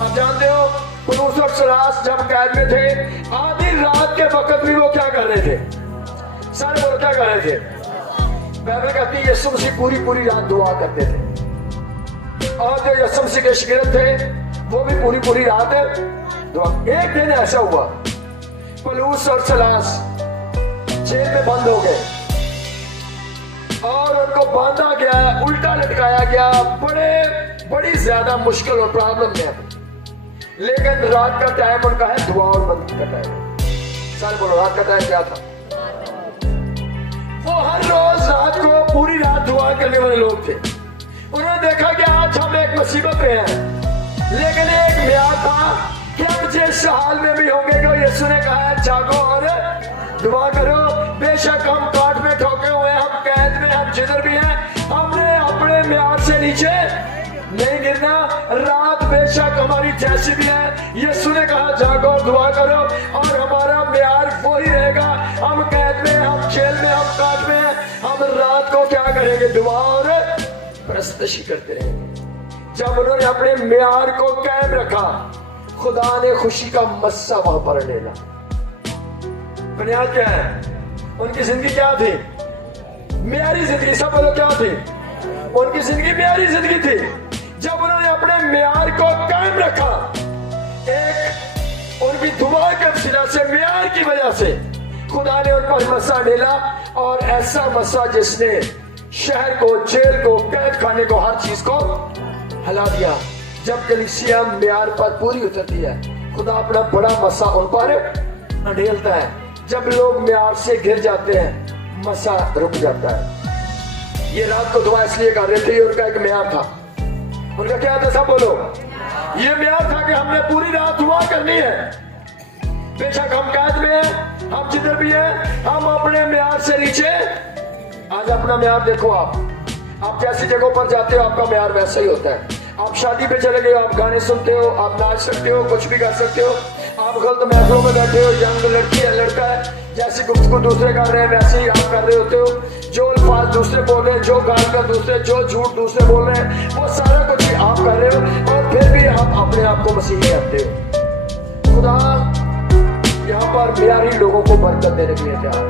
आप जानते हो पौलुस और सिलास जब कैद में थे, आधी रात के वक्त भी वो क्या कर रहे थे? सारे वो क्या कर रहे थे? बाइबल कहती है यीशु मसीह पूरी रात दुआ करते थे, और जो यीशु मसीह के शागिर्द थे वो भी पूरी रात दुआ। एक दिन ऐसा हुआ, पौलुस और सिलास जेल में बंद हो गए और उनको बांधा गया, उल्टा लटकाया गया, बड़ी ज्यादा मुश्किल और प्रॉब्लम में। लेकिन रात का टाइम उनका है दुआ और बंदगी का टाइम। सारे बोलो रात का टाइम क्या था? वो हर रोज रात को पूरी रात दुआ करने वाले लोग थे। उन्होंने देखा कि आज हम एक मुसीबत में हैं, लेकिन एक म्याद था कि हम जिस हाल में भी होंगे कि यीशु ने कहा है जागो और दुआ करो। बेशक हम काट में ठोके हुए, हम कैद में, हम जिधर भी हैं, हमने अपने म्याद से नीचे नहीं गिरना। रात बेशक हमारी जैसी भी है, यीशु ने कहा जागो दुआ करो, और हमारा म्यार वो ही रहेगा। हम कैद में, हम जेल में, हम काट में हैं, हम रात को क्या करेंगे? दुआ और प्रस्तशी करते रहेंगे। जब उन्होंने अपने म्यार को कायम रखा, खुदा ने खुशी का मस्सा वहां पर लेना। बुनियाद क्या है? उनकी जिंदगी क्या थी? म्यारी जिंदगी। सब बोलो क्या थी? उनकी जिंदगी म्यारी जिंदगी थी। जब उन्होंने अपने म्यार को कायम रखा, एक उनकी दुआ के वसीला से, म्यार की वजह से खुदा ने उन पर मसा डाला, और ऐसा मसा जिसने शहर को, जेल को, कैद खाने को, हर चीज को हिला दिया। जब कलीसिया म्यार पर पूरी उतरती है, खुदा अपना बड़ा मसा उन पर ढेलता है। जब लोग म्यार से गिर जाते हैं, मसा रुक जाता है। ये रात को दुआ इसलिए कर रहे थे, ये उनका एक म्यार था। उनका क्या था? सब बोलो। ये म्यार था कि हमने पूरी रात दुआ करनी है। बेशक हम कैद में हैं, हम जिधर भी हैं, हम अपने म्यार से नीचे। आज अपना म्यार देखो। आप जैसी जगहों पर जाते हो, आपका म्यार वैसा ही होता है। आप शादी पे चले गए हो, आप गाने सुनते हो, आप नाच सकते हो, कुछ भी कर सकते हो। आप गलत महफिलों में बैठे हो, यंग लड़की है, लड़का है, जैसी गुफ्तगू दूसरे कर रहे हैं वैसे ही आप कर रहे होते हो। जो अल्फाज दूसरे बोल रहे हैं, जो गाल कर दूसरे, जो झूठ दूसरे बोल रहे हैं, वो सारा कुछ ही आप कर रहे हो, और फिर भी आप अपने आप को मसीही कहते हो। खुदा यहाँ पर म्यारी लोगों को बरकत देने के लिए तैयार।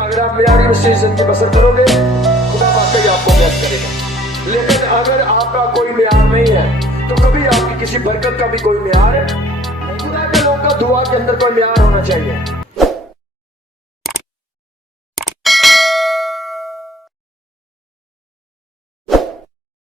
अगर आप म्यारी मसीही जिंदगी बसर करोगे, खुदा वाकई आपको ब्लेस करेगा। लेकिन अगर आपका कोई म्यार नहीं है, तो कभी आपकी किसी बरकत का भी कोई म्यार है। खुदा के लोगों का दुआ के अंदर कोई म्यार होना चाहिए।